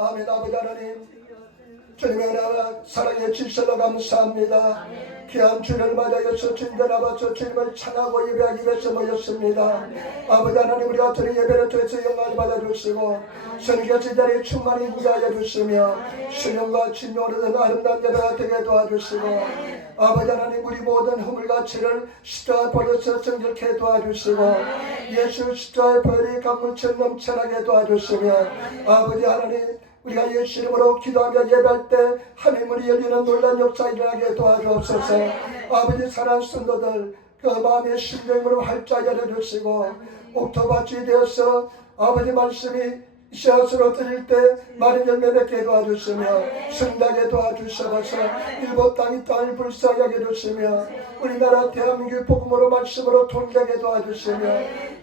아멘. 아버지 하나님, 주님의 은혜와 사랑의 질서로 감사합니다. 귀한 주를 맞이하여서 주님들 아버지 주님을 찬하고 예배하기 위해서 모였습니다. 아버지 하나님, 우리가 드린 예배를 통해서 영광을 받아주시고 성경 제자리에 충만히 인도하여 주시며 신령과 진노로 된 아름다운 예배가 되게 도와주시고 아버지 하나님, 우리 모든 허물과 죄를 십자가에 버려서 정결케 도와주시고 예수 십자가의 보혈이 강물처럼 넘쳐나게 도와주시며 아버지 하나님, 우리가 예수 이름으로 기도하며 예배할 때 하늘문이 열리는 놀라운 역사 일어나게 도와주옵소서. 아버지 사랑하는 성도들 그 마음의 심령으로 활짝 열어주시고 옥토밭이 되어서 아버지 말씀이 씨앗으로 드릴 때 많은 열매 맺게 도와주시며 성나게 도와주셔서 일본 땅이 땅을 불쌍하게 해주시며 우리나라 대한민국 복음으로 말씀으로 통일하게 도와주시며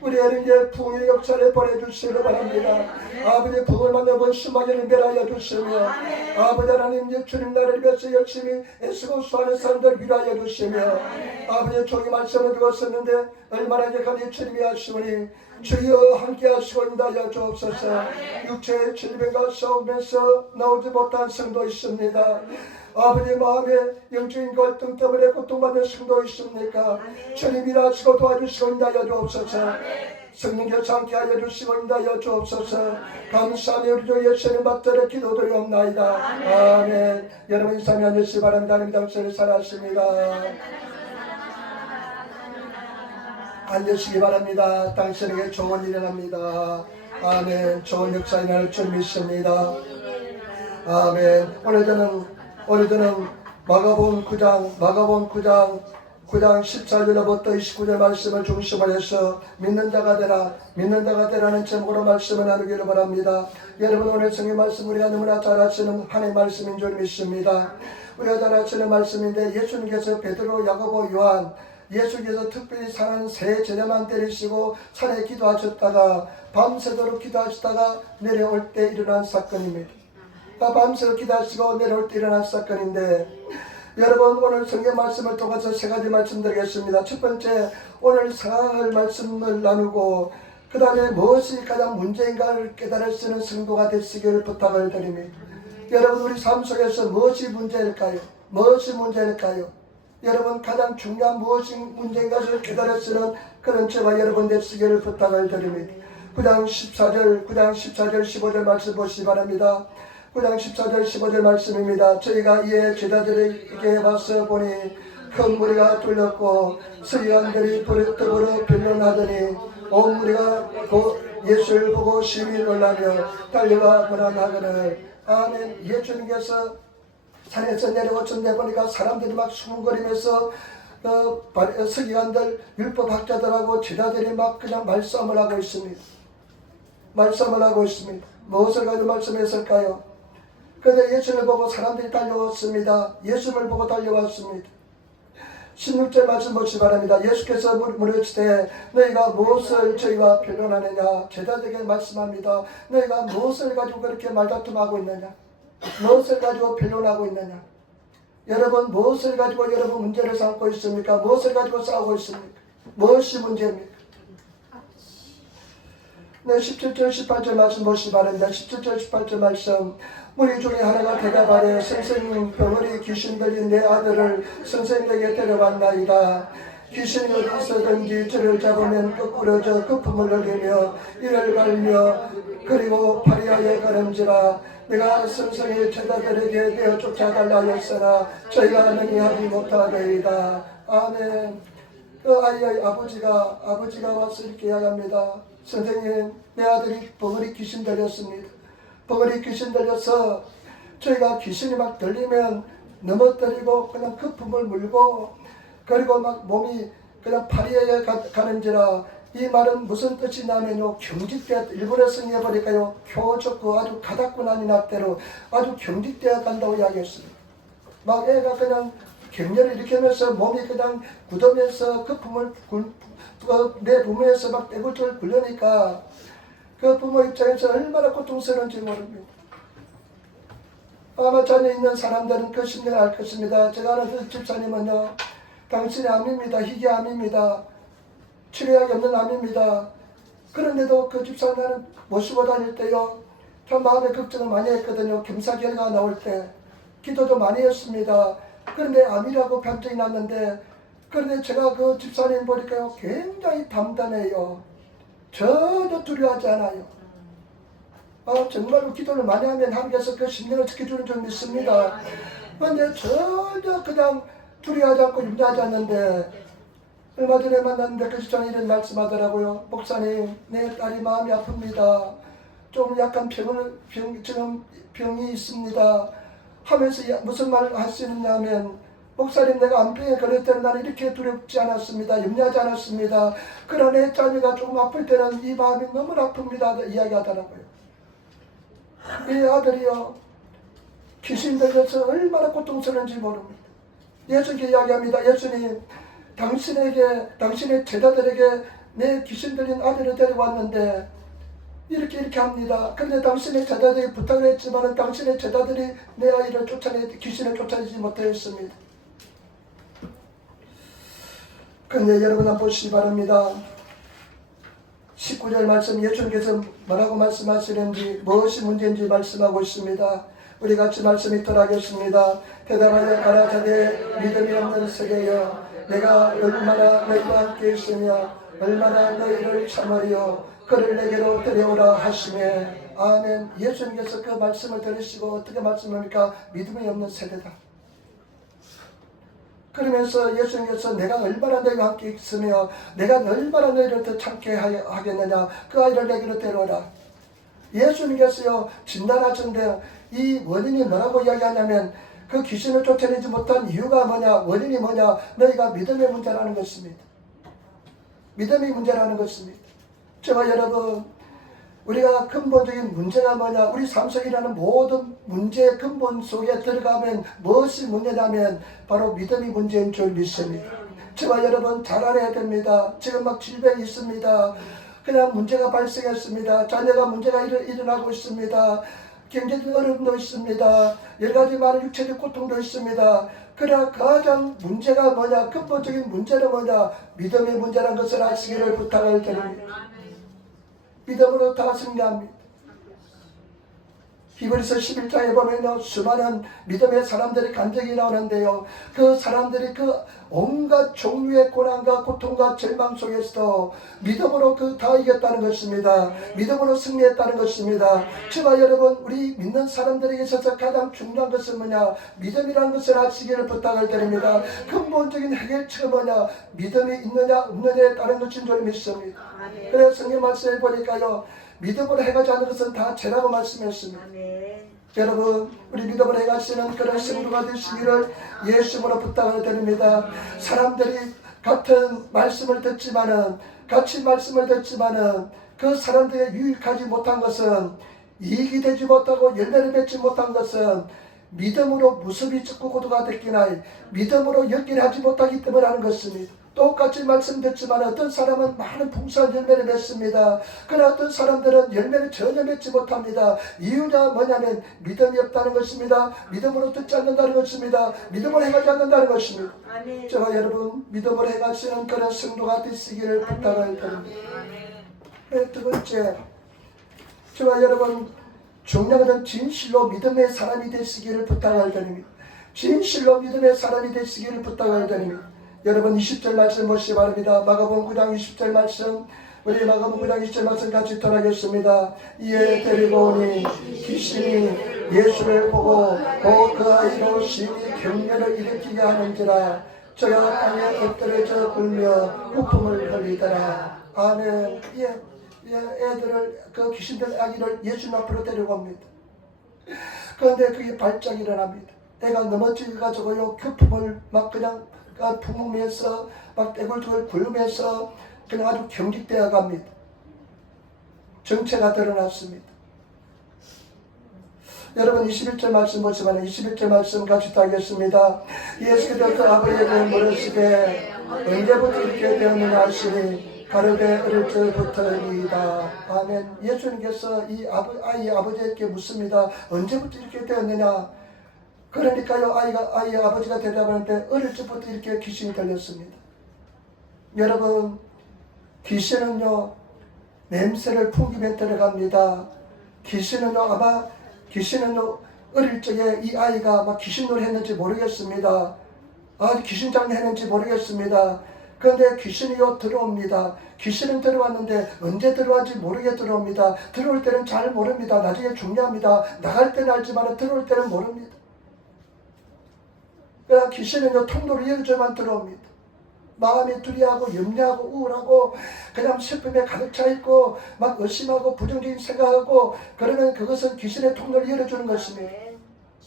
우리 에른게 부흥의 역사를 보내주시기 바랍니다. 아버지 부흥을 만나본 수막에는 멸하여 주시며 아버지 하나님 주님 나라를 위해서 열심히 애쓰고 수하는 사람들 위로하여 주시며 아버지 종이 말씀을 들었었는데 얼마나 약한 주님이 하시오니 주여 함께 하시고 인도하여 주옵소서. 육체의 질병과 싸우면서 나오지 못한 성도 있습니다. 아버지 마음에 영적인 갈등 때문에 고통받는 성도 있습니까? 주님 일하시고 도와주시고 인도하여 주옵소서. 성령께서 함께 하여 주시고 인도하여 주옵소서. 감사하며 우리 주 예수님 받들어 기도드리옵나이다. 아멘. 여러분 인사하며 앉으시기 바랍니다. 하나님 당신을 사랑하십니다. 앉으시기 바랍니다. 당신에게 좋은 일이 일어납니다. 아멘. 좋은 역사 일어날 줄 믿습니다. 아멘. 오늘 저는 마가복음 9장 14절부터 29절 말씀을 중심으로 해서 믿는 자가 되라는 제목으로 말씀을 나누기를 바랍니다. 여러분, 오늘 성경 말씀 우리가 너무나 잘 아시는 하나님의 말씀인 줄 믿습니다. 우리가 잘 아시는 말씀인데 예수님께서 베드로, 야고보, 요한 예수께서 특별히 사는 세 제자만 때리시고 산에 기도하셨다가 밤새도록 기도하시다가 내려올 때 일어난 사건입니다. 밤새도록 기도하시고 내려올 때 일어난 사건인데 여러분, 오늘 성경 말씀을 통해서 세 가지 말씀드리겠습니다. 첫 번째, 오늘 사랑할 말씀을 나누고 그 다음에 무엇이 가장 문제인가를 깨달을 수 있는 성도가 되시기를 부탁을 드립니다. 여러분, 우리 삶 속에서 무엇이 문제일까요? 무엇이 문제일까요? 여러분, 가장 중요한 무엇이 문제인가를 깨달을 수 있는 그런 저와 여러분 되시기를 부탁을 드립니다. 9장 14절 15절 말씀 보시기 바랍니다. 9장 14절 15절 말씀입니다. 저희가 이에 제자들에게 와서 보니 큰 무리가 뚫렸고 서기관들이 더불어 변론하더니 온 무리가 예수를 보고 심히 놀라며 달려가 문안하거늘. 아멘. 예수님께서 산에서 내려오셨는데 보니까 사람들이 막 수군거리면서 서기관들 율법학자들하고 제자들이 막 그냥 말싸움을 하고 있습니다. 무엇을 가지고 말씀했을까요? 그런데 예수를 보고 사람들이 달려왔습니다. 예수를 보고 달려왔습니다. 16절 말씀 보시기 바랍니다. 예수께서 물으시되 너희가 무엇을 저희와 변론하느냐? 제자들에게 말씀합니다. 너희가 무엇을 가지고 그렇게 말다툼하고 있느냐? 무엇을 가지고 변론하고 있느냐? 여러분, 무엇을 가지고 여러분 문제를 삼고 있습니까? 무엇을 가지고 싸우고 있습니까? 무엇이 문제입니까? 네, 17절 18절 말씀 보시기 바랍니다. 17절 18절 말씀. 무리 중에 하나가 대답하되 선생님, 병원이 귀신 들린 내 아들을 선생님에게 데려왔나이다. 귀신이 어디서든지 저를 잡으면 거꾸러져 거품을 흘리며 이를 갈며 그리고 파리하여 가름지라. 내가 선생의 제자들에게 내어 쫓아달라 하였으나 저희가 능히하지 못하리이다. 아멘. 그 아이의 아버지가 와서 이렇게 이야기합니다. 선생님, 내 아들이 벙어리 귀신 들렸습니다. 벙어리 귀신 들려서 저희가 귀신이 막 들리면 넘어뜨리고 그냥 거품을 물고 그리고 막 몸이 그냥 파리에 가는지라. 이 말은 무슨 뜻이냐면요, 경직되어 일본에 승해버릴까요? 표적고 아주 가닥구난이 났대로 아주 경직되어 간다고 이야기했습니다. 막 애가 그냥 격렬을 일으키면서 몸이 그냥 굳으면서 거품을 내 부모에서 막 떼굴떼굴 굴려니까 그 부모 입장에서 얼마나 고통스러운지 모릅니다. 아마 자녀 있는 사람들은 그 심리를 알 것입니다. 제가 아는 집사님은요, 당신의 암입니다. 희귀암입니다. 치료약이 없는 암입니다. 그런데도 그 집사님은 모시고 다닐 때요, 참 마음의 걱정을 많이 했거든요. 검사 결과가 나올 때 기도도 많이 했습니다. 그런데 암이라고 판정이 났는데, 그런데 제가 그 집사님 보니까요 굉장히 담담해요. 전혀 두려워하지 않아요. 정말로 기도를 많이 하면 하나님께서 그 심령을 지켜주는 줄 믿습니다. 그런데 전혀 그냥 두려워하지 않고 염려하지 않는데, 얼마 전에 만났는데 그 집사님이 이런 말씀하더라고요. 목사님, 내 딸이 마음이 아픕니다. 좀 약간 지금 병이 있습니다 하면서 무슨 말을 하시느냐 하면, 목사님, 내가 암병에 걸릴 때는 나는 이렇게 두렵지 않았습니다. 염려하지 않았습니다. 그러나 내 자녀가 조금 아플 때는 이 마음이 너무 아픕니다 이야기하더라고요. 이 아들이요 귀신 들려서 얼마나 고통스러운지 모릅니다. 예수님께 이야기합니다. 예수님, 당신의 제자들에게 내 귀신 들린 아들을 데려왔는데 이렇게 합니다. 그런데 당신의 제자들이 부탁을 했지만 당신의 제자들이 내 아이를 귀신을 쫓아내지 못하였습니다. 그런데 여러분 한번 보시기 바랍니다. 19절 말씀, 예수님께서 뭐라고 말씀하시는지, 무엇이 문제인지 말씀하고 있습니다. 우리 같이 말씀 있도록 하겠습니다. 대답하여 가라사대, 믿음이 없는 세대여, 내가 얼마나 너희와 함께 있으며 얼마나 너희를 참으리요, 그를 내게로 데려오라 하시매. 아멘. 예수님께서 그 말씀을 들으시고 어떻게 말씀합니까? 믿음이 없는 세대다. 그러면서 예수님께서 내가 얼마나 너희와 함께 있으며 내가 얼마나 너희를 더 참게 하겠느냐, 그 아이를 내게로 데려오라. 예수님께서요 진단하셨는데, 이 원인이 뭐라고 이야기하냐면, 그 귀신을 쫓아내지 못한 이유가 뭐냐, 원인이 뭐냐, 너희가 믿음의 문제라는 것입니다. 믿음이 문제라는 것입니다. 저와 여러분, 우리가 근본적인 문제가 뭐냐, 우리 삶 속에 일어나는 모든 문제의 근본 속에 들어가면 무엇이 문제냐면 바로 믿음이 문제인 줄 믿습니다. 저와 여러분 잘 알아야 됩니다. 지금 막 질병이 있습니다. 그냥 문제가 발생했습니다. 자녀가 문제가 일어나고 있습니다. 경제적 어려움도 있습니다. 여러 가지 많은 육체적 고통도 있습니다. 그러나 가장 문제가 뭐냐, 근본적인 문제는 뭐냐, 믿음의 문제라는 것을 아시기를 부탁을 드립니다. 믿음으로 다 승리합니다. 히브리서 11장에 보면요 수많은 믿음의 사람들의 간증이 나오는데요, 그 사람들이 그 온갖 종류의 고난과 고통과 절망 속에서도 믿음으로 다 이겼다는 것입니다. 믿음으로 승리했다는 것입니다. 저와 여러분, 우리 믿는 사람들에게 있어서 가장 중요한 것은 뭐냐, 믿음이라는 것을 아시기를 부탁을 드립니다. 근본적인 해결책은 뭐냐, 믿음이 있느냐 없느냐에 따른 것인 줄 믿습니다. 그래서 성경 말씀을 보니까요, 믿음으로 해가지 않는 것은 다 죄라고 말씀했습니다. 여러분, 우리 믿음으로 해가시는 그런 성도가 되시기를 예수님으로 부탁을 드립니다. 사람들이 같은 말씀을 듣지만은, 같이 말씀을 듣지만은 그 사람들에게 유익하지 못한 것은, 이익이 되지 못하고 열매를 맺지 못한 것은 믿음으로 무섭이 죽고 고도가 됐기나 믿음으로 연결하지 못하기 때문에 하는 것입니다. 똑같이 말씀 듣지만 어떤 사람은 많은 풍성한 열매를 맺습니다. 그러나 어떤 사람들은 열매를 전혀 맺지 못합니다. 이유가 뭐냐면 믿음이 없다는 것입니다. 믿음으로 듣지 않는다는 것입니다. 믿음으로 행하지 않는다는 것입니다. 저와 여러분, 믿음으로 행하시는 그런 성도가 되시기를 부탁을 드립니다. 두 번째, 저와 여러분, 중요한 것은 진실로 믿음의 사람이 되시기를 부탁을 드립니다. 진실로 믿음의 사람이 되시기를 부탁을 드립니다. 여러분 20절 말씀 보시기 바랍니다. 마가복음 9장 20절 말씀, 우리 마가복음 9장 20절 말씀 같이 전하겠습니다. 이에 데리고 오니 귀신이 예수를 보고 그 아이로 심히 경련을 일으키게 하는지라 저가 땅에 엎드려져 굴며 부품을 흘리더라. 아멘. 애들을, 그 귀신들 아기를 예수 앞으로 데려옵니다. 그런데 그게 발작이 일어납니다. 애가 넘어져가지고요 거품을 막 그냥 품으면서 막 떼굴떼굴 굴면서 그냥 아주 경직되어 갑니다. 정체가 드러났습니다. 여러분 21절 말씀 보시면 21절 말씀 같이 하겠습니다. 예수께서 그 아버지에게 물으시되 언제부터 이렇게 되었느냐 하시니 가르되 어릴 적부터이다. 아멘. 예수님께서 이 아이 아버지에게 묻습니다. 언제부터 이렇게 되었느냐. 그러니까요, 아이의 아버지가 대답하는데 어릴 적부터 이렇게 귀신이 들렸습니다. 여러분, 귀신은요 냄새를 풍기면 들어갑니다. 귀신은 어릴 적에 이 아이가 막 귀신놀이 했는지 모르겠습니다. 귀신 장례 했는지 모르겠습니다. 그런데 귀신이요 들어옵니다. 귀신은 들어왔는데 언제 들어왔는지 모르게 들어옵니다. 들어올 때는 잘 모릅니다. 나중에 중요합니다. 나갈 때는 알지만 들어올 때는 모릅니다. 그러나 귀신은요 통로를 열어줘만 들어옵니다. 마음이 두려워하고 염려하고 우울하고 그냥 슬픔에 가득 차 있고 막 의심하고 부정적인 생각하고 그러면 그것은 귀신의 통로를 열어주는 것입니다.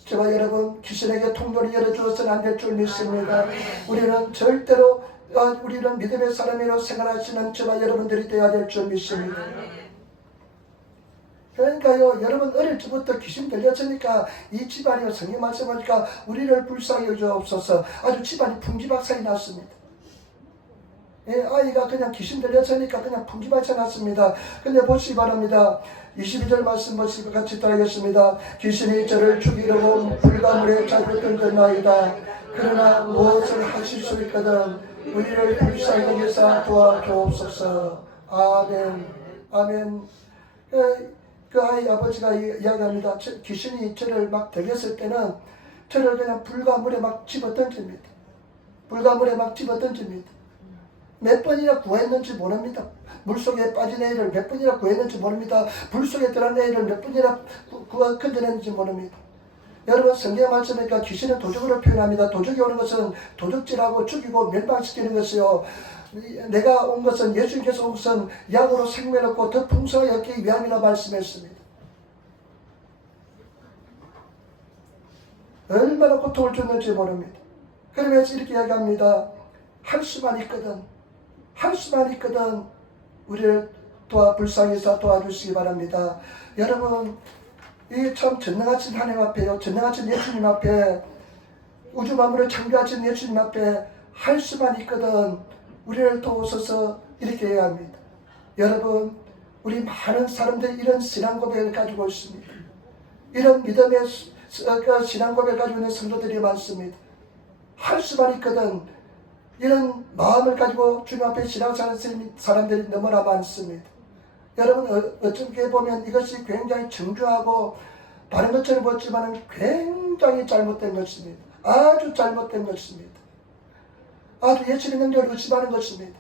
저와 여러분 귀신에게 통로를 열어주어서는 안 될 줄 믿습니다. 우리는 절대로 우리는 믿음의 사람이로 생활하시는 저와 여러분들이 되어야 될 줄 믿습니다. 그러니까요 여러분 어릴 적부터 귀신 들렸으니까 이 집안이요 성경 말씀하니까 우리를 불쌍히 여주옵소서 아주 집안이 풍지박산이 났습니다. 아이가 그냥 귀신 들렸으니까 그냥 풍지박산이 났습니다. 근데 보시기 바랍니다. 22절 말씀 보시고 같이 따르겠습니다. 귀신이 저를 죽이려고 불가물에 자주 던졌나이다. 그러나 무엇을 하실 수 있거든 우리를 불쌍히 여기사 도와주옵소서. 아멘. 아멘. 그 아이 아버지가 이야기합니다. 귀신이 저를 막 들렸을 때는 저를 그냥 불가물에 막 집어던집니다. 불가물에 막 집어던집니다. 몇 번이나 구했는지 모릅니다. 물속에 빠진 애를 몇 번이나 구했는지 모릅니다. 불속에 들어간 애를 몇 번이나 건져냈는지 모릅니다. 여러분 성경 말씀이니까 귀신은 도적으로 표현합니다. 도적이 오는 것은 도적질하고 죽이고 멸망시키는 것이요. 내가 온 것은 예수님께서 온 것은 양으로 생명을 얻고 더 풍성하게 얻기 위함이라 말씀했습니다. 얼마나 고통을 줬는지 모릅니다. 그러면서 이렇게 이야기합니다. 할 수만 있거든 우리를 불쌍해서 도와주시기 바랍니다. 여러분 이 참 전능하신 하나님 앞에요. 전능하신 예수님 앞에 우주 만물을 창조하신 예수님 앞에 할 수만 있거든 우리를 도우소서 이렇게 해야 합니다. 여러분 우리 많은 사람들이 이런 신앙 고백을 가지고 있습니다. 이런 믿음의 신앙 고백을 가지고 있는 성도들이 많습니다. 할 수만 있거든 이런 마음을 가지고 주님 앞에 신앙사는 사람들이 너무나 많습니다. 여러분 어떻게 보면 이것이 굉장히 정교하고 바른 것처럼 보지만 굉장히 잘못된 것입니다. 아주 잘못된 것입니다. 아주 예수의 능력을 의심하는 것입니다.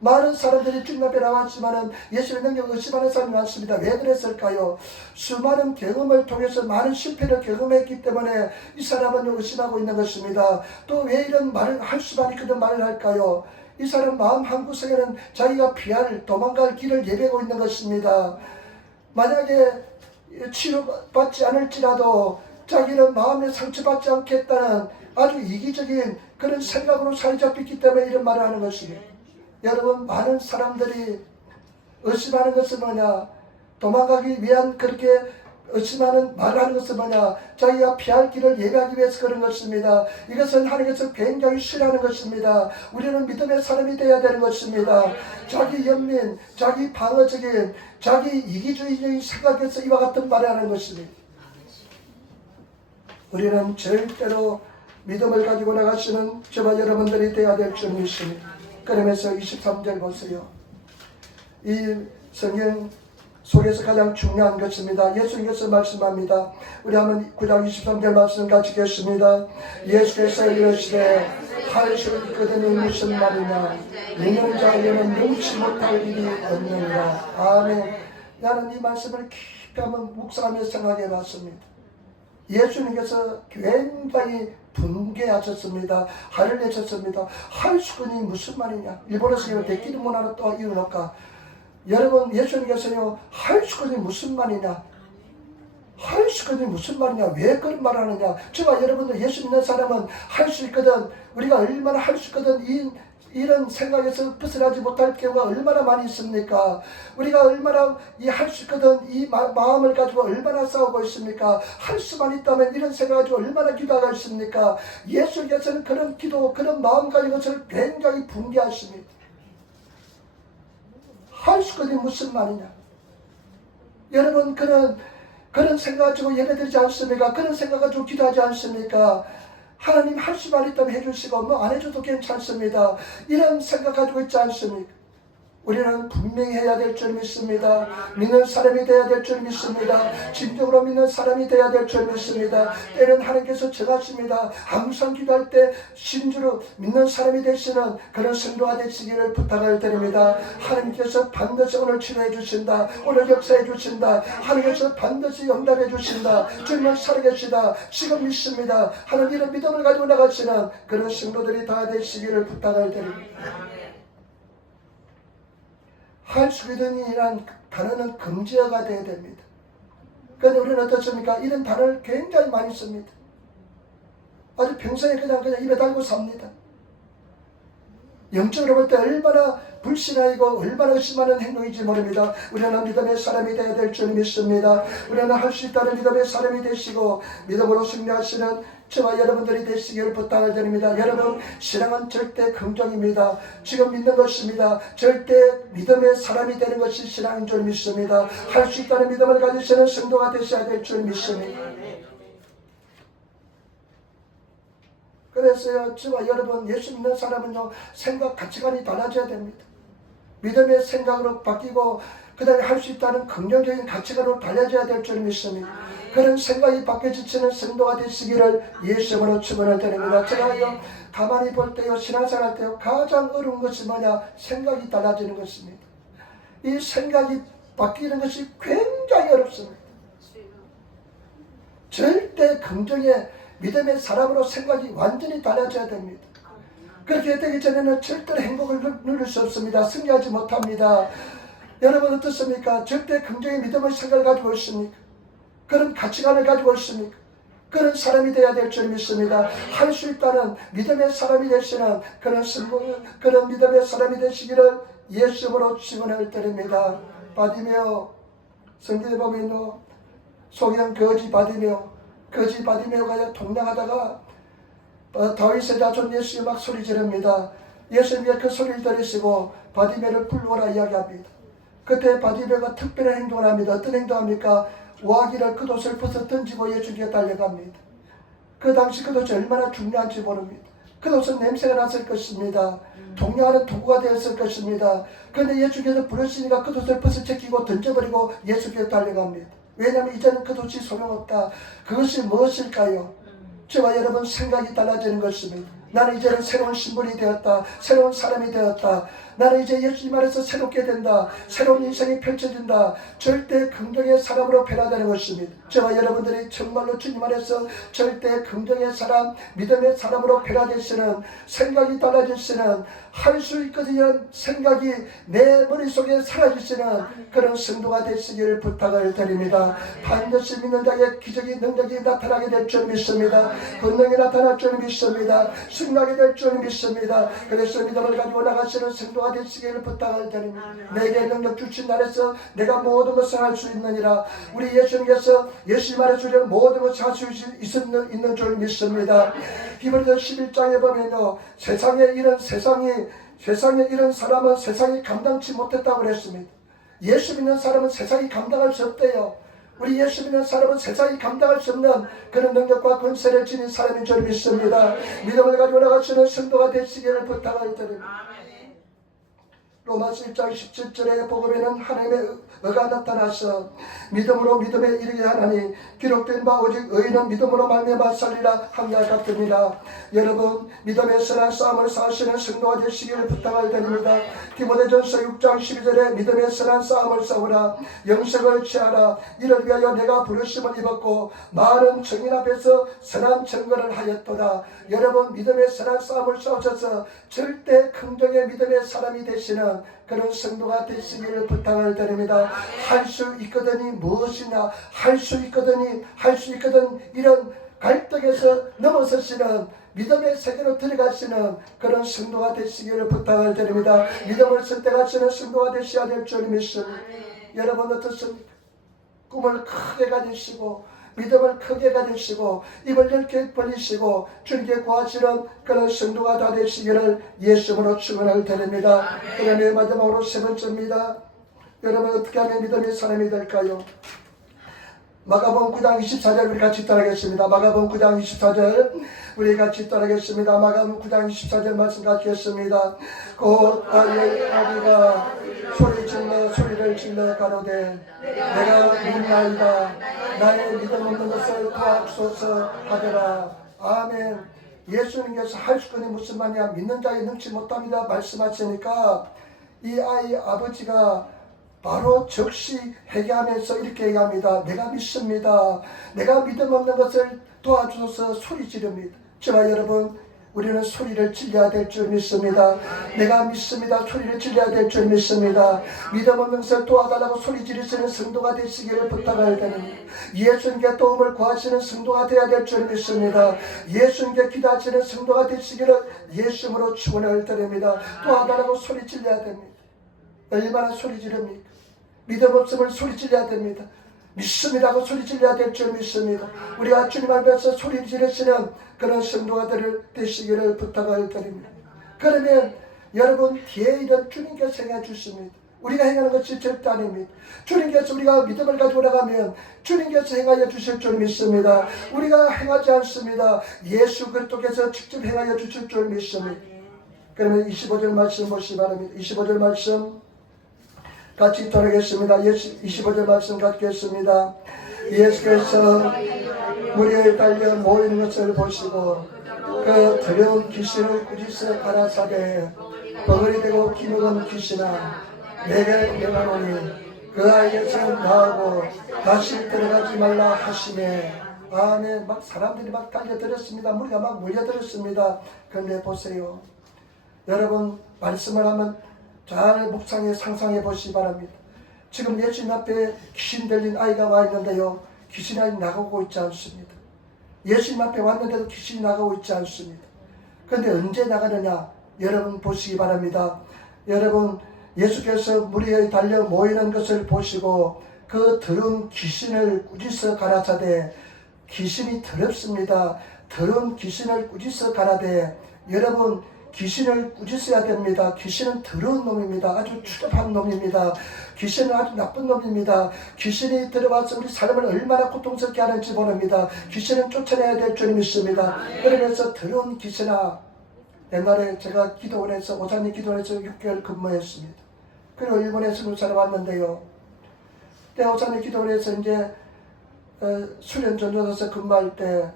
많은 사람들이 주님 앞에 나왔지만 예수의 능력을 의심하는 사람이 많습니다. 왜 그랬을까요? 수많은 경험을 통해서 많은 실패를 경험했기 때문에 이 사람은 의심하고 있는 것입니다. 또 왜 이런 말을 할 수만 있거든 말을 할까요? 이 사람 마음 한구석에는 자기가 도망갈 길을 예배하고 있는 것입니다. 만약에 치료받지 않을지라도 자기는 마음에 상처받지 않겠다는 아주 이기적인 그런 생각으로 사로잡혔기 때문에 이런 말을 하는 것입니다. 여러분 많은 사람들이 의심하는 것은 뭐냐? 도망가기 위한 그렇게 의심하는 말을 하는 것은 뭐냐? 자기가 피할 길을 예배하기 위해서 그런 것입니다. 이것은 하나님께서 굉장히 싫어하는 것입니다. 우리는 믿음의 사람이 되어야 되는 것입니다. 자기 연민, 자기 방어적인, 자기 이기주의적인 생각에서 이와 같은 말을 하는 것입니다. 우리는 절대로 믿음을 가지고 나가시는 저와 여러분들이 되어야 될 줄 믿습니다. 그러면서 23절 보세요. 이 성경 속에서 가장 중요한 것입니다. 예수님께서 말씀합니다. 우리 한번 9장 23절 말씀 같이 읽겠습니다. 예수께서 이르시되 할 수 있거든이 무슨 말이냐 믿는 자에게는 능치 못할 일이 없느니라. 아멘. 나는 이 말씀을 깊이 한번 묵상하면서 생각해 봤습니다. 예수님께서 굉장히 분개하셨습니다. 화를 내셨습니다. 할 수건이 무슨 말이냐. 일본어서 대기도 문화로 또 이루니까 여러분 예수님께서요 할 수건이 무슨 말이냐. 할 수건이 무슨 말이냐. 왜 그런 말을 하느냐. 저와 여러분들 예수 믿는 사람은 할 수 있거든. 우리가 얼마나 할 수 있거든. 이런 생각에서 벗어나지 못할 경우가 얼마나 많이 있습니까? 우리가 얼마나 할 수 있거든 이 마음을 가지고 얼마나 싸우고 있습니까? 할 수만 있다면 이런 생각 가지고 얼마나 기도하고 있습니까? 예수님께서는 그런 기도, 그런 마음 가진 것을 굉장히 분개하십니다. 할 수 있거든 무슨 말이냐? 여러분 그런 생각 가지고 예배드리지 않습니까? 그런 생각 가지고 기도하지 않습니까? 하나님 할 수만 있다면 해주시고 뭐 안 해줘도 괜찮습니다. 이런 생각 가지고 있지 않습니까? 우리는 분명히 해야 될 줄 믿습니다. 믿는 사람이 되어야 될 줄 믿습니다. 진정으로 믿는 사람이 되어야 될 줄 믿습니다. 때는 하나님께서 정하십니다. 항상 기도할 때 진주로 믿는 사람이 되시는 그런 성도가 되시기를 부탁을 드립니다. 하나님께서 반드시 오늘 치료해 주신다. 오늘 역사해 주신다. 하나님께서 반드시 응답해 주신다. 주님은 살아계시다. 지금 믿습니다. 하는 이런 믿음을 가지고 나가시는 그런 성도들이 다 되시기를 부탁을 드립니다. 할 수 있는이란 단어는 금지어가 되어야 됩니다. 그런데 우리는 어떻습니까? 이런 단어를 굉장히 많이 씁니다. 아주 평소에 그냥 입에 달고 삽니다. 영적으로 볼 때 얼마나 불신하고 얼마나 의심하는 행동인지 모릅니다. 우리는 믿음의 사람이 되어야 될 줄 믿습니다. 우리는 할 수 있다는 믿음의 사람이 되시고 믿음으로 승리하시는 저와 여러분들이 되시기를 부탁을 드립니다. 여러분, 신앙은 절대 긍정입니다. 지금 믿는 것입니다. 절대 믿음의 사람이 되는 것이 신앙인 줄 믿습니다. 할 수 있다는 믿음을 가지시는 성도가 되셔야 될 줄 믿습니다. 그래서요, 저와 여러분, 예수 믿는 사람은요, 생각, 가치관이 달라져야 됩니다. 믿음의 생각으로 바뀌고 그 다음에 할 수 있다는 긍정적인 가치관으로 달라져야 될 줄 믿습니다. 그런 생각이 바뀌어지는 성도가 되시기를 예수님으로 축원을 드립니다. 제가요, 가만히 볼 때요, 신앙생활 할 때요, 가장 어려운 것이 뭐냐? 생각이 달라지는 것입니다. 이 생각이 바뀌는 것이 굉장히 어렵습니다. 절대 긍정의 믿음의 사람으로 생각이 완전히 달라져야 됩니다. 그렇게 되기 전에는 절대로 행복을 누릴 수 없습니다. 승리하지 못합니다. 여러분 어떻습니까? 절대 긍정의 믿음의 생각을 가지고 있습니까? 그런 가치관을 가지고 있습니까? 그런 사람이 되어야 될 줄 믿습니다. 할 수 있다는 믿음의 사람이 되시는 그런 믿음의 사람이 되시기를 예수님으로 축원을 드립니다. 바디메오, 성경에 보면 소경 거지 바디메오가 동냥하다가 다윗의 자손 예수님 막 소리 지릅니다. 예수님이 그 소리를 들으시고 바디메오를 불러오라 이야기합니다. 그때 바디메오가 특별한 행동을 합니다. 어떤 행동합니까? 우아기를 그 돛을 벗어 던지고 예수님께 달려갑니다. 그 당시 그 돛이 얼마나 중요한지 모릅니다. 그 돛은 냄새가 났을 것입니다. 동요하는 도구가 되었을 것입니다. 그런데 예수께서 부르시니까 그 돛을 벗어 제끼고 던져버리고 예수께 달려갑니다. 왜냐하면 이제는 그 돛이 소용없다. 그것이 무엇일까요? 저와 여러분 생각이 달라지는 것입니다. 나는 이제는 새로운 신분이 되었다. 새로운 사람이 되었다. 나는 이제 예수님 안에서 새롭게 된다. 새로운 인생이 펼쳐진다. 절대 긍정의 사람으로 변화되는 것입니다. 저와 여러분들이 정말로 주님 안에서 절대 긍정의 사람, 믿음의 사람으로 변화되시는, 생각이 달라지시는, 할 수 있거든요 생각이 내 머릿속에 사라지시는 그런 성도가 되시기를 부탁을 드립니다. 반드시 믿는 자에게 기적이 능력이 나타나게 될 줄 믿습니다. 권능이 나타날 줄 믿습니다. 승리하게 될 줄 믿습니다. 그래서 믿음을 가지고 나가시는 성도가 되시기를 부탁을 드립니다. 내게 능력 주신 날에서 내가 모든 것을 할 수 있느니라. 우리 예수님께서 예수님 안에서 우리는 모든 것을 할 수 있는 줄 믿습니다. 히브리서 11장에 보면요, 세상에 이런 사람은 세상이 감당치 못했다고 그랬습니다. 예수 믿는 사람은 세상이 감당할 수 없대요. 우리 예수 믿는 사람은 세상이 감당할 수 없는 그런 능력과 권세를 지닌 사람인 줄 믿습니다. 믿음을 가지고 나가시는 성도가 되시기를 부탁을 드립니다. 로마서 1장 17절의 복음에는 하나님의 의가 나타나서 믿음으로 믿음에 이르게 하나니 기록된 바 오직 의인은 믿음으로 말미암아 살리라 한가 같습니다. 여러분, 믿음의 선한 싸움을 싸우시는 성도가 되시기를 부탁을 드립니다. 디모데전서 6장 12절에 믿음의 선한 싸움을 싸우라. 영생을 취하라. 이를 위하여 내가 부르심을 입었고 많은 증인 앞에서 선한 증거를 하였도다. 여러분, 믿음의 선한 싸움을 싸우셔서 절대 긍정의 믿음의 사람이 되시는 그런 성도가 되시기를 부탁을 드립니다. 할 수 있거든이 무엇이냐, 할 수 있거든 이런 갈등에서 넘어서시는 믿음의 세계로 들어가시는 그런 성도가 되시기를 부탁을 드립니다. 믿음을 선택하시는 성도가 되셔야 될 줄 믿습니다. 여러분 어떻습니까? 꿈을 크게 가지시고 믿음을 크게 가지시고 입을 넓게 벌리시고 주님께 구하시는 그런 성도가 다 되시기를 예수님으로 축원을 드립니다. 그다음에 마지막으로 세 번째입니다. 여러분 어떻게 하면 믿음의 사람이 될까요? 마가복음 9장 24절 우리 같이 따라하겠습니다. 마가복음 9장 24절 우리 같이 따라하겠습니다. 마가복음 9장 24절 말씀 같이 했습니다. 곧 아비가 소리를 질러 가로되 내가 믿나이다. 나의 믿음 없는 것을 도와주소서 하더라. 아멘. 예수님께서 할 수 있는 무슨 말이냐, 믿는 자에 능치 못합니다 말씀하시니까 이 아이 아버지가 바로 즉시 회개하면서 이렇게 얘기합니다. 내가 믿습니다. 내가 믿음 없는 것을 도와주소서 소리 지릅니다. 저와 여러분, 우리는 소리를 질러야 될 줄 믿습니다. 내가 믿습니다. 소리를 질러야 될 줄 믿습니다. 믿음 없는 것을 도와달라고 소리 지르시는 성도가 되시기를 부탁을 드립니다. 예수님께 도움을 구하시는 성도가 되어야 될 줄 믿습니다. 예수님께 기도하시는 성도가 되시기를 예수님으로 축원을 드립니다. 도와달라고 소리 질러야 됩니다. 얼마나 소리 지릅니까? 믿음 없음을 소리 질러야 됩니다. 믿습니다고 소리 질러야 될 줄 믿습니다. 우리가 주님 앞에서 소리 지르시는 그런 성도가 되시기를 부탁을 드립니다. 그러면 여러분 뒤에 있는 주님께서 행해 주십니다. 우리가 행하는 것이 절대 아닙니다. 주님께서 우리가 믿음을 가지고 나가면 주님께서 행하여 주실 줄 믿습니다. 우리가 행하지 않습니다. 예수 그리스도께서 직접 행하여 주실 줄 믿습니다. 그러면 25절 말씀 보시기 바랍니다. 25절 말씀 같이 읽도록하겠습니다. 25절 말씀 갖겠습니다. 예수께서 무리에 달려 모이는 것을 보시고 그 두려운 귀신을 꾸짖어 가라사대 버글이 되고 기먹은 귀신아 내게 명하노니 그 아이에서 나오고 다시 들어가지 말라 하시매. 아멘. 막 사람들이 막 달려들었습니다. 무리가 막 몰려들었습니다. 그런데 보세요. 여러분 말씀을 하면 잘 묵상해 상상해 보시기 바랍니다. 지금 예수님 앞에 귀신 들린 아이가 와 있는데요. 귀신이 나가고 있지 않습니다. 예수님 앞에 왔는데도 귀신이 나가고 있지 않습니다. 그런데 언제 나가느냐? 여러분 보시기 바랍니다. 여러분 예수께서 무리에 달려 모이는 것을 보시고 그 더러운 귀신을 꾸짖어 가라사대. 귀신이 더럽습니다. 더러운 귀신을 꾸짖어 가라되. 여러분 귀신을 꾸짖어야 됩니다. 귀신은 더러운 놈입니다. 아주 추접한 놈입니다. 귀신은 아주 나쁜 놈입니다. 귀신이 들어와서 우리 사람을 얼마나 고통스럽게 하는지 모릅니다. 귀신은 쫓아내야 될 줄 믿습니다. 그러면서 더러운 귀신아, 옛날에 제가 기도원에서 오사님 기도원에서 6개월 근무했습니다. 그리고 일본에 스무 살 왔는데요. 그때 오사님 기도원에서 이제 수련 전도사에서 근무할 때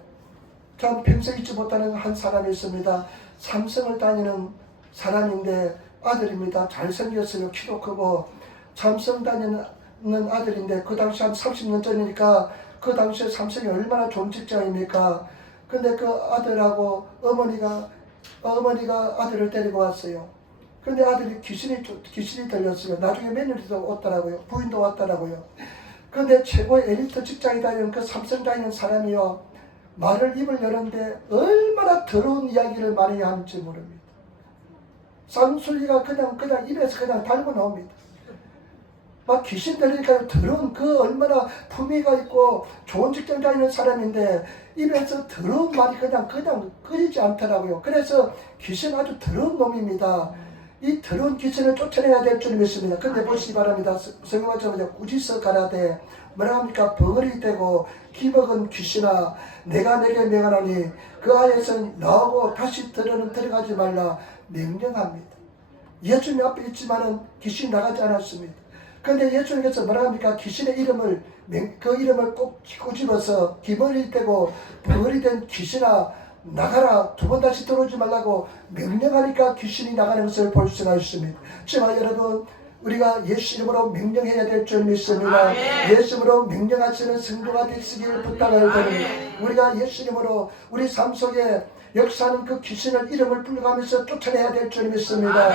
참 평생 잊지 못하는 한 사람이 있습니다. 삼성을 다니는 사람인데 아들입니다. 잘생겼어요. 키도 크고 삼성 다니는 아들인데 그 당시 한 30년 전이니까 그 당시에 삼성이 얼마나 좋은 직장입니까? 근데 그 아들하고 어머니가 아들을 데리고 왔어요. 근데 아들이 귀신이 들렸어요. 나중에 며느리도 왔더라고요. 부인도 왔더라고요. 근데 최고의 엘리트 직장에 다니는 그 삼성 다니는 사람이요. 말을 입을 여는데 얼마나 더러운 이야기를 많이 하는지 모릅니다. 쌍소리가 그냥 입에서 그냥 달고 나옵니다. 막 귀신 들리니까 더러운 그 얼마나 품위가 있고 좋은 직장 다니는 사람인데 입에서 더러운 말이 그냥 끊이지 않더라고요. 그래서 귀신 아주 더러운 놈입니다. 이 더러운 귀신을 쫓아내야 될 줄 믿습니다. 근데 보시기 바랍니다. 성경마저보자 꾸짖어 가라되 뭐라 합니까? 버글이 되고 기먹은 귀신아 내가 내게 명하노니 그 안에서 나오고 다시 들어가지 말라 명령합니다. 예수님 앞에 있지만은 귀신이 나가지 않았습니다. 그런데 예수님께서 뭐라 합니까? 귀신의 이름을 꼭 꼬집어서 기머리 되고 버글이 된 귀신아 나가라. 두 번 다시 들어오지 말라고 명령하니까 귀신이 나가는 것을 볼 수가 있습니다. 저와 여러분 우리가 예수 이름으로 명령해야 될 줄 믿습니다. 예수 이름으로 명령하시는 성도가 되시기를 부탁을 드립니다. 우리가 예수 이름으로 우리 삶 속에 역사하는 그 귀신을 이름을 불러가면서 쫓아내야 될 줄 믿습니다.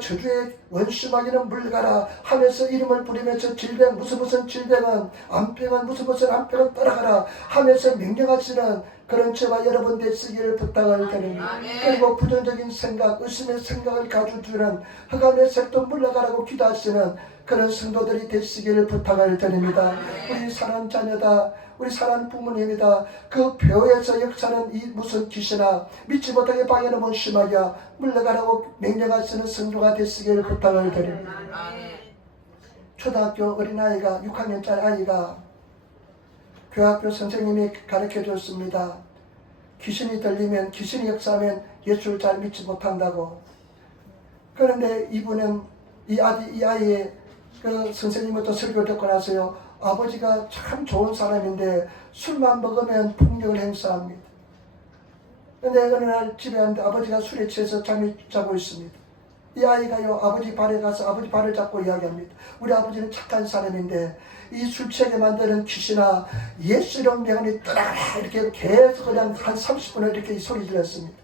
저주의 원수마귀는 물가라 하면서 이름을 부르면서 질병 무슨 질병은 암병은 무슨 암병은 떠나가라 하면서 명령하시는 그런 저와 여러분 되시기를 부탁을 드립니다. 그리고 부정적인 생각, 의심의 생각을 가져주는 흑암의 색도 물러가라고 기도하시는 그런 성도들이 되시기를 부탁을 드립니다. 우리 사랑하는 자녀다. 우리 사랑하는 부모님이다. 그 벼에서 역사는 이 무슨 귀신아 믿지 못하게 방해하는 심하게 물러가라고 명령하시는 성도가 되시기를 부탁을 드립니다. 초등학교 어린아이가 6학년짜리 아이가 교학교 선생님이 가르쳐 줬습니다. 귀신이 들리면 귀신이 역사하면 예수를 잘 믿지 못한다고. 그런데 이분은 이 아이의 그 선생님부터 설교를 듣고 나서요, 아버지가 참 좋은 사람인데 술만 먹으면 폭력을 행사합니다. 근데 어느 날 집에 왔는데 아버지가 술에 취해서 잠이 자고 있습니다. 이 아이가요, 아버지 발에 가서 아버지 발을 잡고 이야기합니다. 우리 아버지는 착한 사람인데 이 술 취하게 만드는 귀신아, 예수 이름 명언이 떠나라, 이렇게 계속 그냥 한 30분을 이렇게 소리 질렀습니다.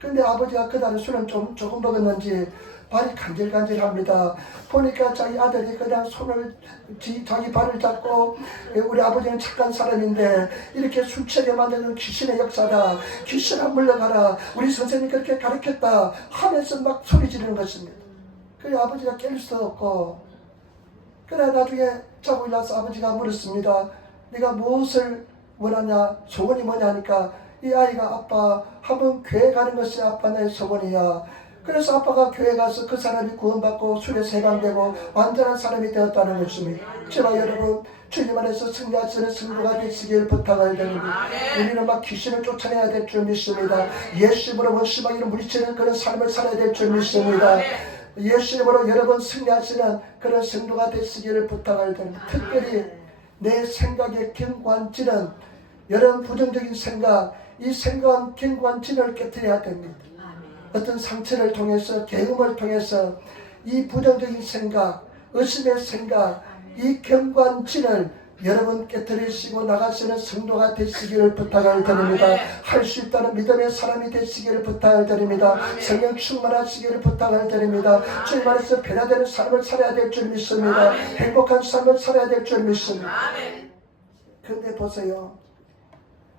근데 아버지가 그날 술은 조금 먹었는지 발이 간질간질합니다. 보니까 자기 아들이 그냥 손을 자기 발을 잡고, 우리 아버지는 착한 사람인데 이렇게 술 취하게 만드는 귀신의 역사다, 귀신아 물러가라, 우리 선생님이 그렇게 가르쳤다 하면서 막 소리 지르는 것입니다. 그래 아버지가 깰 수도 없고, 그래 나중에 자고 일어나서 아버지가 물었습니다. 네가 무엇을 원하냐, 소원이 뭐냐 하니까 이 아이가 아빠 한번 교회 가는 것이 아빠 나의 소원이야. 그래서 아빠가 교회 가서 그 사람이 구원받고 술에서 해방되고 완전한 사람이 되었다는 것입니다. 제가 여러분 주님 안에서 승리하시는 승부가 되시길 부탁을 드립니다. 우리는 막 귀신을 쫓아내야 될 줄 믿습니다. 예수님으로 원수마귀를 물리치는 그런 삶을 살아야 될 줄 믿습니다. 예수님으로 여러분 승리하시는 그런 승부가 되시기를 부탁을 드립니다. 특별히 내 생각의 경관지는, 여러분 부정적인 생각, 이 생각은 경관진을 깨뜨려야 됩니다. 어떤 상처를 통해서, 계음을 통해서 이 부정적인 생각, 의심의 생각, 이 경관진을 여러분 깨뜨리시고 나가시는 성도가 되시기를 부탁을 드립니다. 할 수 있다는 믿음의 사람이 되시기를 부탁을 드립니다. 성령 충만하시기를 부탁을 드립니다. 주님 안에서 변화되는 삶을 살아야 될 줄 믿습니다. 행복한 삶을 살아야 될 줄 믿습니다. 그런데 보세요,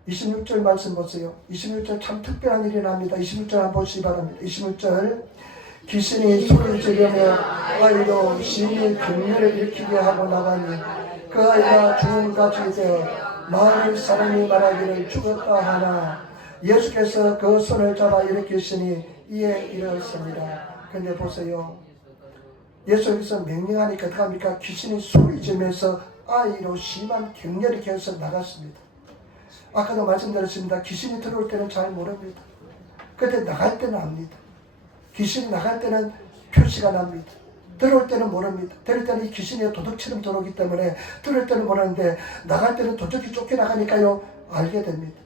26절 말씀 보세요. 26절 참 특별한 일이 납니다. 26절 한번 보시기 바랍니다. 26절, 귀신이 소리 지르며 아이도 심히 경멸을 일으키게 하고 나가니 그 아이가 죽음같이 되어 많은 사람이 말하기를 죽었다 하나 예수께서 그 손을 잡아 일으키시니 이에 이르렀습니다. 근데 보세요, 예수께서 명령하니까 어떡합니까? 귀신이 소리 지르면서 아이로 심한 경멸이 계속 나갔습니다. 아까도 말씀드렸습니다. 귀신이 들어올 때는 잘 모릅니다. 그런데 나갈 때는 압니다. 귀신이 나갈 때는 표시가 납니다. 들어올 때는 모릅니다. 들어올 때는 이 귀신이 도둑처럼 들어오기 때문에 들어올 때는 모르는데 나갈 때는 도둑이 쫓겨나가니까요 알게 됩니다.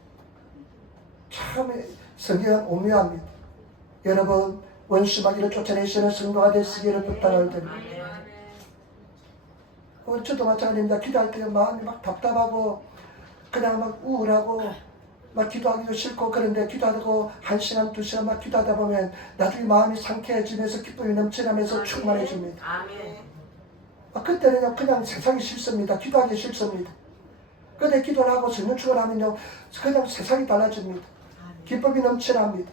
참 성경은 오묘합니다. 여러분 원수마귀를 쫓아내시는 성도가 되시기를 부탁을 드립니다. 저도 마찬가지입니다. 기도할 때 마음이 막 답답하고 그냥 막 우울하고 막 기도하기도 싫고, 그런데 기도하고 1시간, 2시간 막 기도하다 보면 나중에 마음이 상쾌해지면서 기쁨이 넘쳐나면서 충만해집니다. 그때는요 그냥 세상이 싫습니다. 기도하기 싫습니다. 그런데 기도를 하고 성령 충만하면요 그냥 세상이 달라집니다. 기쁨이 넘쳐납니다.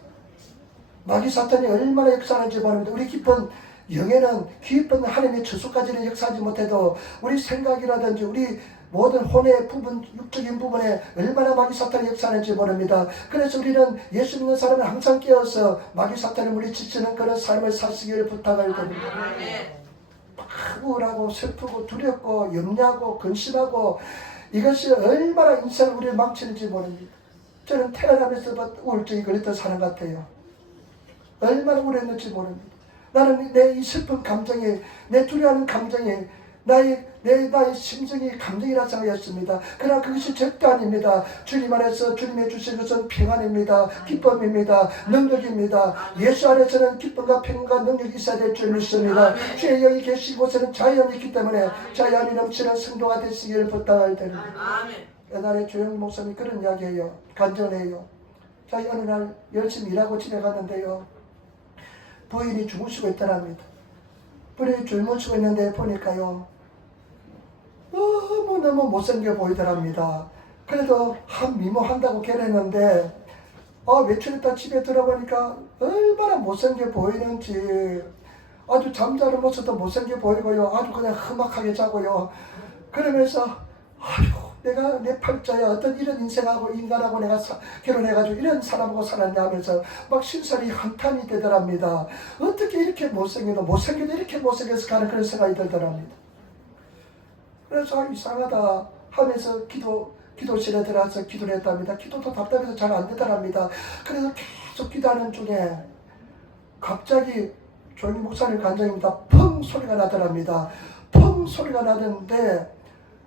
마귀 사탄이 얼마나 역사하는지 모릅니다. 우리 기쁜 영에는 기쁜 하나님의 처소까지는 역사하지 못해도 우리 생각이라든지 우리 모든 혼의 부분, 육적인 부분에 얼마나 마귀 사탄이 역사하는지 모릅니다. 그래서 우리는 예수 믿는 사람을 항상 깨어서 마귀 사탄을 물리치는 그런 삶을 사시기를 부탁을 드립니다. 우울하고 슬프고 두렵고 염려하고 근심하고 이것이 얼마나 인생을 우리를 망치는지 모릅니다. 저는 태어나면서 우울증이 걸렸던 사람 같아요. 얼마나 우울했는지 모릅니다. 나는 내 이 슬픈 감정이, 내 두려워하는 감정이 나의 심정이 감정이라 생각했습니다. 그러나 그것이 절대 아닙니다. 주님 안에서 주님의 주신 것은 평안입니다. 기쁨입니다. 능력입니다. 예수 안에서는 기쁨과 평안과 능력이 있어야 될 줄 믿습니다. 주의 영이 계신 곳에는 자연이 있기 때문에 자연이 넘치는 성도가 되시기를 부탁을 드립니다. 옛날에 조영희 목사님이 그런 이야기해요. 간절해요. 자기 어느 날 열심히 일하고 집에 갔는데요, 부인이 주무시고 있더랍니다. 부인이 주무시고 있는데 보니까요 너무 못생겨 보이더랍니다. 그래도 한 미모한다고 결했는데 며칠 있다 집에 들어보니까 얼마나 못생겨 보이는지, 아주 잠자는 모습도 못생겨 보이고요, 아주 그냥 험악하게 자고요. 그러면서 내가 내 팔자야 어떤 이런 인생하고 인간하고 내가 결혼해가지고 이런 사람하고 살았냐 하면서 막 신설이 한탄이 되더랍니다. 어떻게 이렇게 못생겨도 이렇게 못생겨서 하는 그런 생각이 들더랍니다. 그래서 이상하다 하면서 기도실에 들어가서 기도를 했답니다. 기도도 답답해서 잘 안 되더랍니다. 그래서 계속 기도하는 중에 갑자기 조용히 목사님 간증입니다. 펑 소리가 나더랍니다. 펑 소리가 나는데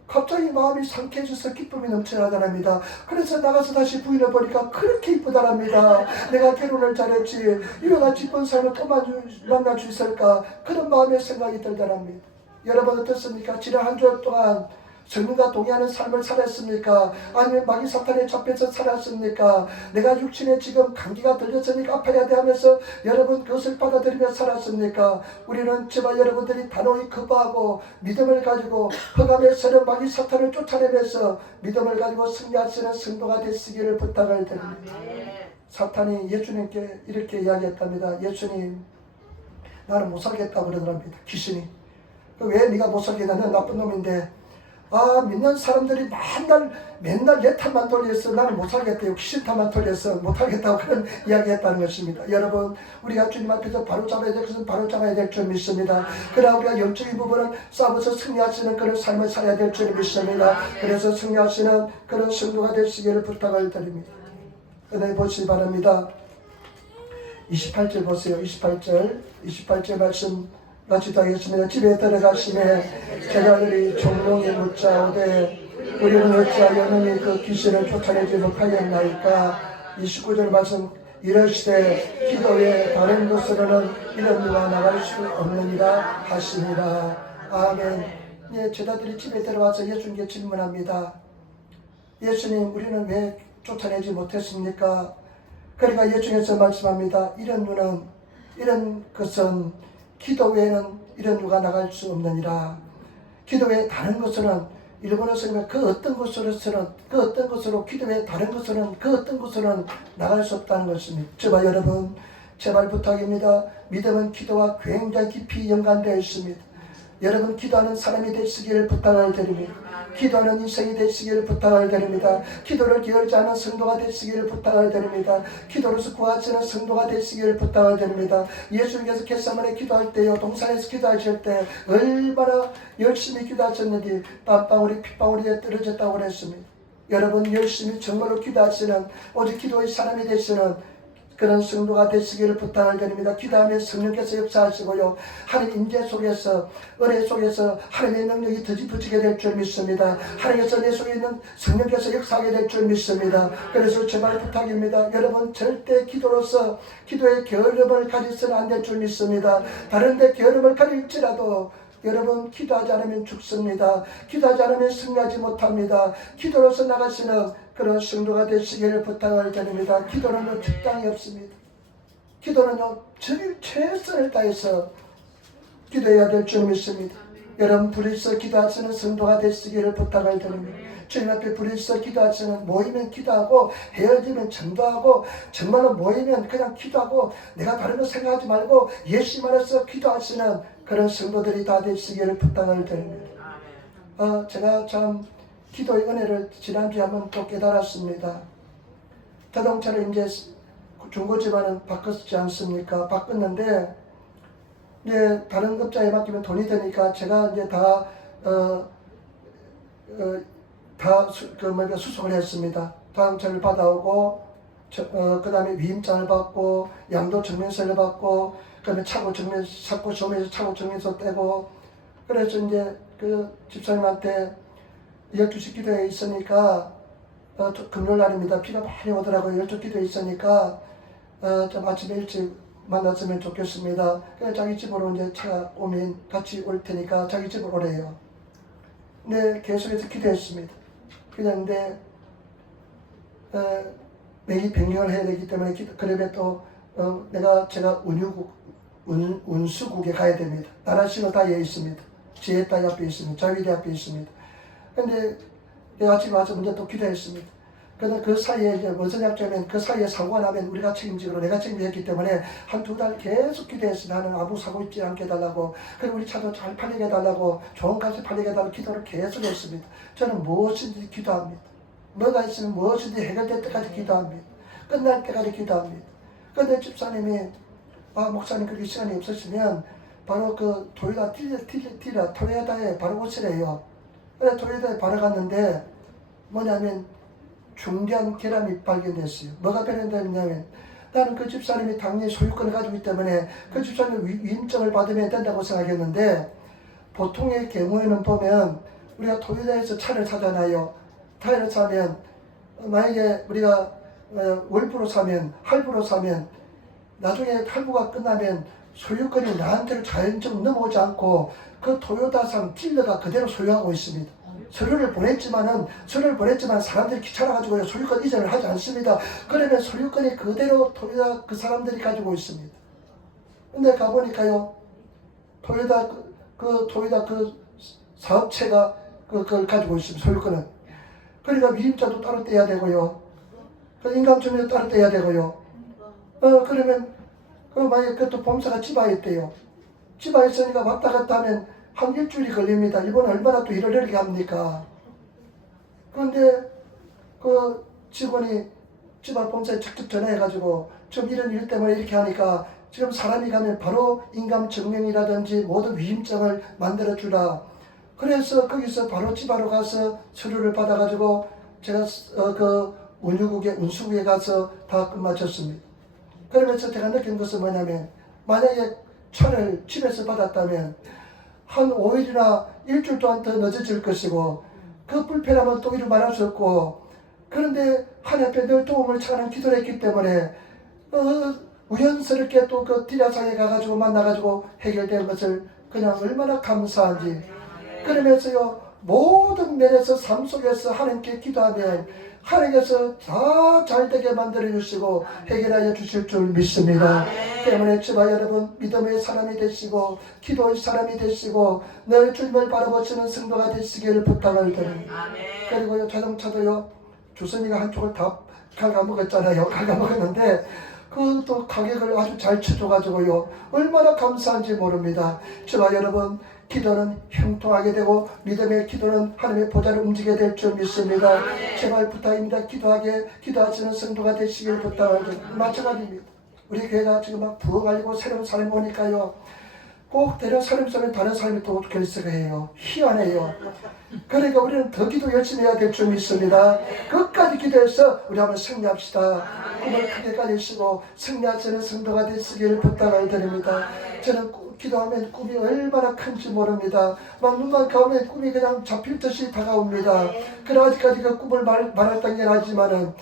갑자기 마음이 상쾌해져서 기쁨이 넘쳐나더랍니다. 그래서 나가서 다시 부인을 보니까 그렇게 이쁘다랍니다. 내가 결혼을 잘했지, 이와 같이 이쁜 사람을 또 만날 수 있을까, 그런 마음의 생각이 들더랍니다. 여러분 어떻습니까? 지난 한 주 동안 성령과 동의하는 삶을 살았습니까? 아니면 마귀 사탄에 잡혀서 살았습니까? 내가 육신에 지금 감기가 들렸으니까 아파야 돼 하면서 여러분 그것을 받아들이며 살았습니까? 우리는 제발 여러분들이 단호히 거부하고 믿음을 가지고 흑암에 서는 마귀 사탄을 쫓아내면서 믿음을 가지고 승리하시는 성도가 되시기를 부탁을 드립니다. 사탄이 예수님께 이렇게 이야기했답니다. 예수님, 나는 못 살겠다고 그러더랍니다. 귀신이. 왜 네가 못 살겠냐면 나쁜 놈인데, 믿는 사람들이 맨날 내 탓만 돌렸어. 나는 못 살겠대요. 귀신 탓만 돌렸어. 못 하겠다고 그런 이야기 했다는 것입니다. 여러분, 우리가 주님 앞에서 바로 잡아야 될 것은 바로 잡아야 될 줄 믿습니다. 그러나 우리가 영적인 부분은 싸워서 승리하시는 그런 삶을 살아야 될 줄 믿습니다. 그래서 승리하시는 그런 성도가 되시기를 부탁을 드립니다. 은혜 보시기 바랍니다. 28절 보세요. 28절 말씀 같이 하겠습니다. 집에 들어가시매 제자들이 종용에 묻자오되 우리는 어찌하여 너희 그 귀신을 쫓아내지 못하였나이까. 29절 말씀 이르시되 기도 외에 다른 곳으로는 이런 누가 나갈 수 없느니라 하시니라. 아멘. 예, 제자들이 집에 들어와서 예수님께 질문합니다. 예수님, 우리는 왜 쫓아내지 못했습니까? 그러니까 예수님께서 말씀합니다. 이런 것은 기도 외에는 이런 누가 나갈 수 없느니라. 기도 외에 다른 것으로는, 일본어서는 그 어떤 것으로 기도 외에 다른 것으로는 그 어떤 것으로는 나갈 수 없다는 것입니다. 제발 여러분, 제발 부탁입니다. 믿음은 기도와 굉장히 깊이 연관되어 있습니다. 여러분 기도하는 사람이 되시기를 부탁을 드립니다. 기도하는 인생이 되시기를 부탁을 드립니다. 기도를 게을지 않은 성도가 되시기를 부탁을 드립니다. 기도로서 구하시는 성도가 되시기를 부탁을 드립니다. 예수님께서 겟세마네 기도할 때요, 동산에서 기도하실 때 얼마나 열심히 기도하셨는지 땀방울이 핏방울이 떨어졌다고 그랬습니다. 여러분 열심히 정말로 기도하시는, 오직 기도의 사람이 되시는 그런 성도가 되시기를 부탁을 드립니다. 기도하면 성령께서 역사하시고요, 하나님 임재 속에서, 은혜 속에서 하나님의 능력이 더집어지게 될 줄 믿습니다. 하나님께서 내 속에 있는 성령께서 역사하게 될 줄 믿습니다. 그래서 제발 부탁입니다. 여러분 절대 기도로서 기도의 게으름을 가지서는 안 될 줄 믿습니다. 다른 데 게으름을 가질지라도 여러분 기도하지 않으면 죽습니다. 기도하지 않으면 승리하지 못합니다. 기도로서 나가시는 그런 성도가 되시기를 부탁을 드립니다. 기도는요 적당히 없습니다. 기도는요 최선을 다해서 기도해야 될 줄 믿습니다. 여러분 불의서 기도하시는 성도가 되시기를 부탁을 드립니다. 주님 앞에 불의서 기도하시는, 모이면 기도하고 헤어지면 전도하고 정말로 모이면 그냥 기도하고 내가 다른 거 생각하지 말고 예수님 안에서 기도하시는 그런 성도들이 다 되시기를 부탁을 드립니다. 제가 참 기도의 은혜를 지난주에 한번 또 깨달았습니다. 자동차를 이제 중고집안은 바꿨지 않습니까? 바꿨는데 이제 다른 업자에 맡기면 돈이 드니까 제가 이제 수속을 했습니다. 자동차를 받아오고 그 다음에 위임장을 받고 양도 증명서를 받고 그 다음에 차고 증명서 떼고, 그래서 이제 그 집사님한테 12시 기도에 있으니까 금요일 날입니다. 비가 많이 오더라고요. 12시 기도에 있으니까 좀 아침에 일찍 만났으면 좋겠습니다. 그래서 자기 집으로 이제 차가 오면 같이 올 테니까 자기 집으로 오래요. 네, 계속해서 기도했습니다. 그런데 매일 변경을 해야 되기 때문에 그러면 또 제가 운수국에 가야 됩니다. 나라신호 다에 있습니다. 지혜따 앞에 있습니다. 자위대 앞에 있습니다. 근데 내가 아침에 와서 먼저 또 기도했습니다. 그런데 그 사이에 이제 무슨 약자면 그 사이에 사고가 나면 우리가 책임지고 내가 책임졌기 때문에 한 2달 계속 기도했습니다. 나는 아무 사고 있지 않게 해달라고, 그리고 우리 차도 잘 팔리게 해달라고, 좋은 값에 팔리게 해달라고 기도를 계속 했습니다. 저는 무엇이든지 기도합니다. 뭐가 있으면 무엇이든지 해결될 때까지 기도합니다. 끝날 때까지 기도합니다. 그런데 집사님이 목사님 그렇게 시간이 없으시면 바로 그 토요다에 바로 오시래요. 그래서 토요다에 바로 갔는데 뭐냐면 중대한 결함이 발견됐어요. 뭐가 발견됐냐면 나는 그 집사님이 당연히 소유권을 가지고 있기 때문에 그 집사님이 위임증을 받으면 된다고 생각했는데 보통의 경우에는 보면 우리가 토요타에서 차를 사잖아요. 타이를 사면 만약에 우리가 월부로 사면 할부로 사면 나중에 할부가 끝나면 소유권이 나한테로 자연적으로 넘어오지 않고 그 토요타상 딜러가 그대로 소유하고 있습니다. 서류를 보냈지만 사람들이 귀찮아가지고 소유권 이전을 하지 않습니다. 그러면 소유권이 그대로 토요타 그 사람들이 가지고 있습니다. 근데 가보니까요, 토요타 그 사업체가 그걸 가지고 있습니다. 소유권은. 그러니까 위임자도 따로 떼야 되고요. 인감증명도 따로 떼야 되고요. 그러면 만약에 그것도 범사가 지바에 있대요. 지바에 있으니까 왔다 갔다 하면 한 일주일이 걸립니다. 이번에 얼마나 또 일을 이렇게 합니까? 그런데 그 직원이 지바 본사에 직접 전화해가지고 좀 이런 일 때문에 이렇게 하니까 지금 사람이 가면 바로 인감증명이라든지 모든 위임장을 만들어주라. 그래서 거기서 바로 지바로 가서 서류를 받아가지고 제가 그 운수국에 가서 다 끝마쳤습니다. 그러면서 제가 느낀 것은 뭐냐면 만약에 차를 집에서 받았다면 한 5일이나 일주일 동안 더 늦어질 것이고 그 불편함은 또 이루 말할 수 없고 그런데 하나님께 늘 도움을 청하는 기도를 했기 때문에 우연스럽게 또 그 디라상에 가가지고 만나가지고 해결된 것을 그냥 얼마나 감사한지 그러면서요 모든 면에서 삶 속에서 하나님께 기도하면 하나님께서 다 잘되게 만들어 주시고 해결하여 주실 줄 믿습니다. 때문에 저와 여러분 믿음의 사람이 되시고 기도의 사람이 되시고 늘 주님을 바라보시는 성도가 되시기를 부탁을 드립니다. 그리고요 자동차도요 조선이가 한쪽을 다 갉아먹었잖아요. 갉아먹었는데 그것도 가격을 아주 잘 쳐줘가지고요 얼마나 감사한지 모릅니다. 저와 여러분 기도는 형통하게 되고 믿음의 기도는 하나님의 보좌를 움직이게 될 줄 믿습니다. 제발 부탁입니다. 기도하시는 성도가 되시길 부탁을 드립니다. 마찬가지입니다. 우리 교회가 지금 막 부어가지고 새로운 사람이 오니까요 꼭 때려 사람 속에 다른 사람이 또 결석해요. 희한해요. 그러니까 우리는 더 기도 열심히 해야 될 줄 믿습니다. 끝까지 기도해서 우리 한번 승리합시다. 꿈을 크게 가지시고 승리하시는 성도가 되시기를 부탁을 드립니다. 저는 기도하면 꿈이 얼마나 큰지 모릅니다. 막 눈만 감으면 꿈이 그냥 잡힐 듯이 다가옵니다. 그래 아직까지 그 꿈을 말할 단계는 하지만은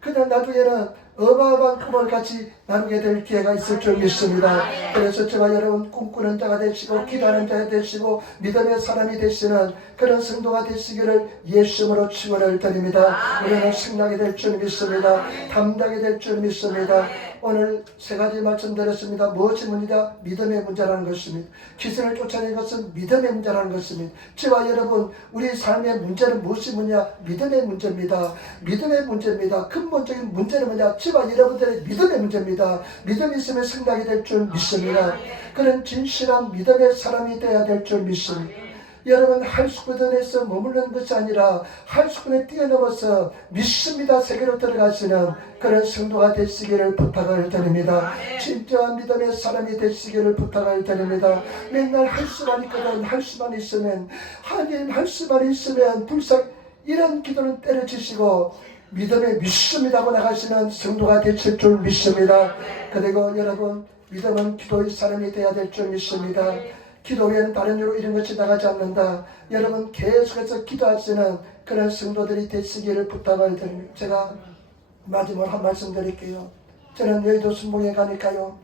그냥 나중에는 어마어마한 꿈을 같이 나누게 될 기회가 있을 줄 믿습니다. 그래서 저와 여러분 꿈꾸는 자가 되시고 기도하는 자가 되시고 믿음의 사람이 되시는 그런 성도가 되시기를 예수님으로 축원을 드립니다. 우리는 승리하게 될 줄 믿습니다. 담당하게 될 줄 믿습니다. 오늘 세 가지 말씀드렸습니다. 무엇이 문제다? 믿음의 문제라는 것입니다. 기선을 쫓아내는 것은 믿음의 문제라는 것입니다. 저와 여러분 우리 삶의 문제는 무엇이 문제냐? 믿음의 문제입니다. 믿음의 문제입니다. 근본적인 문제는 뭐냐? 저와 여러분들의 믿음의 문제입니다. 믿음이 있으면 승리하게 될 줄 믿습니다. 그런 진실한 믿음의 사람이 되어야 될 줄 믿습니다. 여러분 할수구단에서 머무르는 것이 아니라 할수구단에 뛰어넘어서 믿습니다 세계로 들어가시는 그런 성도가 되시기를 부탁을 드립니다. 진정한 믿음의 사람이 되시기를 부탁을 드립니다. 맨날 할 수만 있거든 할 수만 있으면 하나님 할 수만 있으면 불쌍 이런 기도는 때려치시고 믿음에 믿습니다고 나가시는 성도가 되실 줄 믿습니다. 그리고 여러분 믿음은 기도의 사람이 되어야 될 줄 믿습니다. 기도 외에는 다른 이유로 이런 것이 나가지 않는다. 여러분 계속해서 기도하시는 그런 성도들이 되시기를 부탁을 드립니다. 제가 마지막으로 한 말씀 드릴게요. 저는 여의도 순복에 가니까요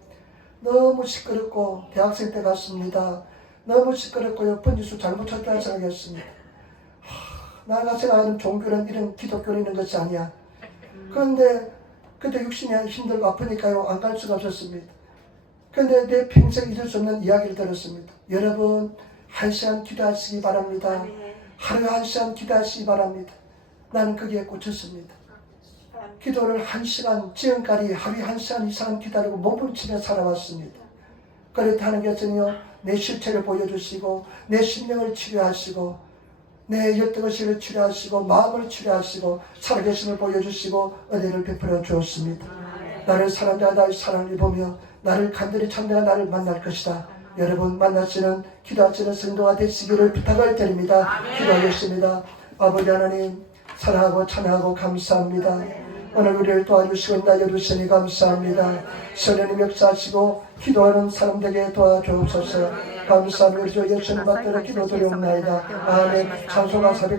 너무 시끄럽고 대학생 때 갔습니다. 너무 시끄럽고요 번지수 잘못 쳤다는 생각이었습니다. 나가 생각하는 종교는 이런 기독교는 있는 것이 아니야. 그런데 그때 60년 힘들고 아프니까요 안 갈 수가 없었습니다. 그런데 내 평생 잊을 수 없는 이야기를 들었습니다. 여러분 1시간 기도하시기 바랍니다. 하루에 1시간 기도하시기 바랍니다. 나는 거기에 꽂혔습니다. 기도를 1시간 지금까지 하루에 1시간 이상 기다리고 몸부림치며 살아왔습니다. 그렇다 하는 것은요 내 실체를 보여주시고 내 심령을 치료하시고 내 열등의식을 치료하시고 마음을 치료하시고 살아계심을 보여주시고 은혜를 베풀어 주었습니다. 나를 사랑하는 자가 나의 사랑을 보며 나를 간절히 찾는 자가 나를 만날 것이다. 여러분 만나시는 기도하시는 성도가 되시기를 부탁을 드립니다. 기도하겠습니다. 아버지 하나님 사랑하고 찬양하고 감사합니다. 오늘 우리를 도와주시고 날려주시니 감사합니다. 성령님 역사하시고 기도하는 사람들에게 도와주옵소서. 감사하며 우리 주 예수님 받들어 기도드리옵나이다. 아멘. 찬송가 400